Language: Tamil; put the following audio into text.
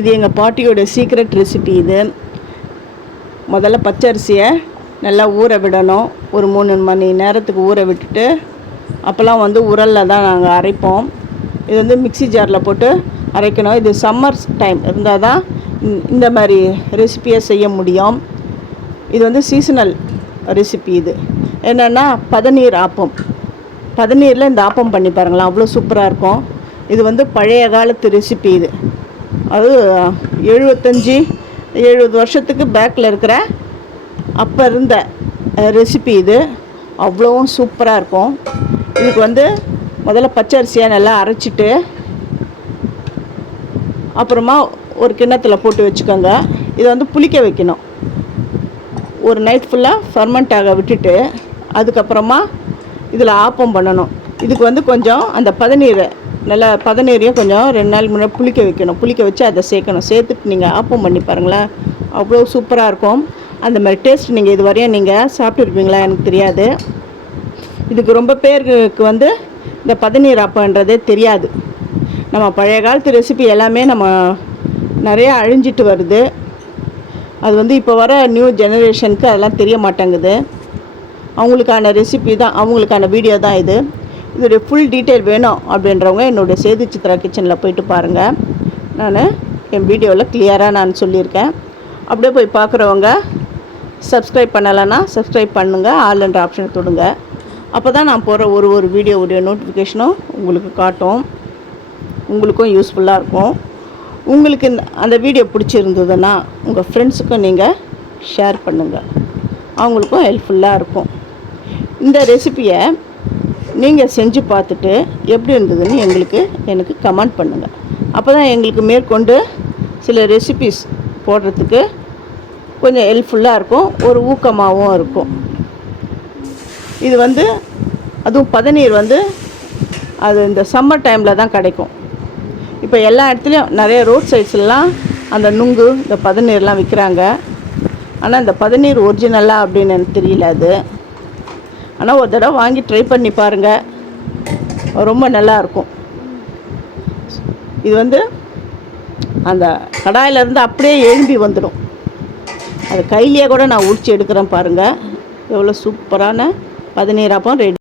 இது எங்கள் பாட்டியோட சீக்ரெட் ரெசிபி. இது முதல்ல பச்சரிசியை நல்லா ஊற விடணும். ஒரு 3 மணி நேரத்துக்கு ஊற விட்டுட்டு அப்போல்லாம் உரலில் தான் நாங்கள் அரைப்போம். இது மிக்சி ஜாரில் போட்டு அரைக்கணும். இது சம்மர் டைம் இருந்தால் தான் இந்த மாதிரி ரெசிப்பியை செய்ய முடியும். இது சீசனல் ரெசிபி. இது என்னென்னா பதநீர் ஆப்பம். பதநீரில் இந்த ஆப்பம் பண்ணி பாருங்களேன், அவ்வளோ சூப்பராக இருக்கும். இது பழைய காலத்து ரெசிபி. இது அது 75-70 வருஷத்துக்கு பேக்கில் இருக்கிற அப்போ இருந்த ரெசிபி. இது அவ்வளோவும் சூப்பராக இருக்கும். இதுக்கு முதல்ல பச்சரிசியை நல்லா அரைச்சிட்டு அப்புறமா ஒரு கிண்ணத்தில் போட்டு வச்சுக்கோங்க. இதை புளிக்க வைக்கணும். ஒரு நைட் ஃபுல்லாக ஃபர்மெண்ட் ஆக விட்டுட்டு அதுக்கப்புறமா இதில் ஆப்பம் பண்ணணும். இதுக்கு கொஞ்சம் அந்த பதநீரையும் கொஞ்சம் 2 நாள் முன்னாடி புளிக்க வைக்கணும். புளிக்க வச்சு அதை சேர்த்துட்டு நீங்கள் ஆப்பம் பண்ணி பாருங்களேன், அவ்வளோ சூப்பராக இருக்கும். அந்த மாதிரி டேஸ்ட் நீங்கள் இது வரையும் நீங்கள் சாப்பிட்டுருப்பீங்களா எனக்கு தெரியாது. இதுக்கு ரொம்ப பேருக்கு இந்த பதநீர் ஆப்பன்றதே தெரியாது. நம்ம பழைய காலத்து ரெசிபி எல்லாமே நம்ம நிறையா அழிஞ்சிட்டு வருது. அது இப்போ வர நியூ ஜெனரேஷனுக்கு அதெல்லாம் தெரிய மாட்டேங்குது. அவங்களுக்கான ரெசிபி தான், அவங்களுக்கான வீடியோ தான் இது. இதோடைய ஃபுல் டீட்டெயில் வேணும் அப்படின்றவங்க என்னுடைய சேது சித்ரா கிச்சனில் போயிட்டு பாருங்கள். நான் என் வீடியோவில் கிளியராக நான் சொல்லியிருக்கேன். அப்படியே போய் பார்க்குறவங்க சப்ஸ்கிரைப் பண்ணலைன்னா சப்ஸ்கிரைப் பண்ணுங்கள், ஆல்ன்ற ஆப்ஷனை தொடுங்க. அப்போ தான் நான் போகிற ஒரு வீடியோவுடைய நோட்டிஃபிகேஷனும் உங்களுக்கு காட்டும். உங்களுக்கும் யூஸ்ஃபுல்லாக இருக்கும். உங்களுக்கு அந்த வீடியோ பிடிச்சிருந்ததுன்னா உங்கள் ஃப்ரெண்ட்ஸுக்கும் நீங்கள் ஷேர் பண்ணுங்கள், அவங்களுக்கும் ஹெல்ப்ஃபுல்லாக இருக்கும். இந்த ரெசிப்பியை நீங்கள் செஞ்சு பார்த்துட்டு எப்படி இருந்ததுன்னு எனக்கு கமெண்ட் பண்ணுங்கள். அப்போ தான் எங்களுக்கு மேற்கொண்டு சில ரெசிபிஸ் போடுறதுக்கு கொஞ்சம் ஹெல்ப்ஃபுல்லாக இருக்கும், ஒரு ஊக்கமாகவும் இருக்கும். இது அதுவும் பதநீர் அது இந்த சம்மர் டைமில் தான் கிடைக்கும். இப்போ எல்லா இடத்துலையும் நிறைய ரோட் சைட்ஸ்லாம் அந்த நுங்கு இந்த பதநீர்லாம் விற்கிறாங்க. ஆனால் இந்த பதநீர் ஒரிஜினலாக அப்படின்னு எனக்கு தெரியல அது. ஆனால் ஒரு தடவை வாங்கி ட்ரை பண்ணி பாருங்கள், ரொம்ப நல்லாயிருக்கும். இது அந்த கடாயிலேருந்து அப்படியே எழும்பி வந்துடும். அது கையிலேயே கூட நான் உரிச்சு எடுக்கிறேன் பாருங்கள். எவ்வளோ சூப்பரான பதநீர் ஆப்பம் ரெடி.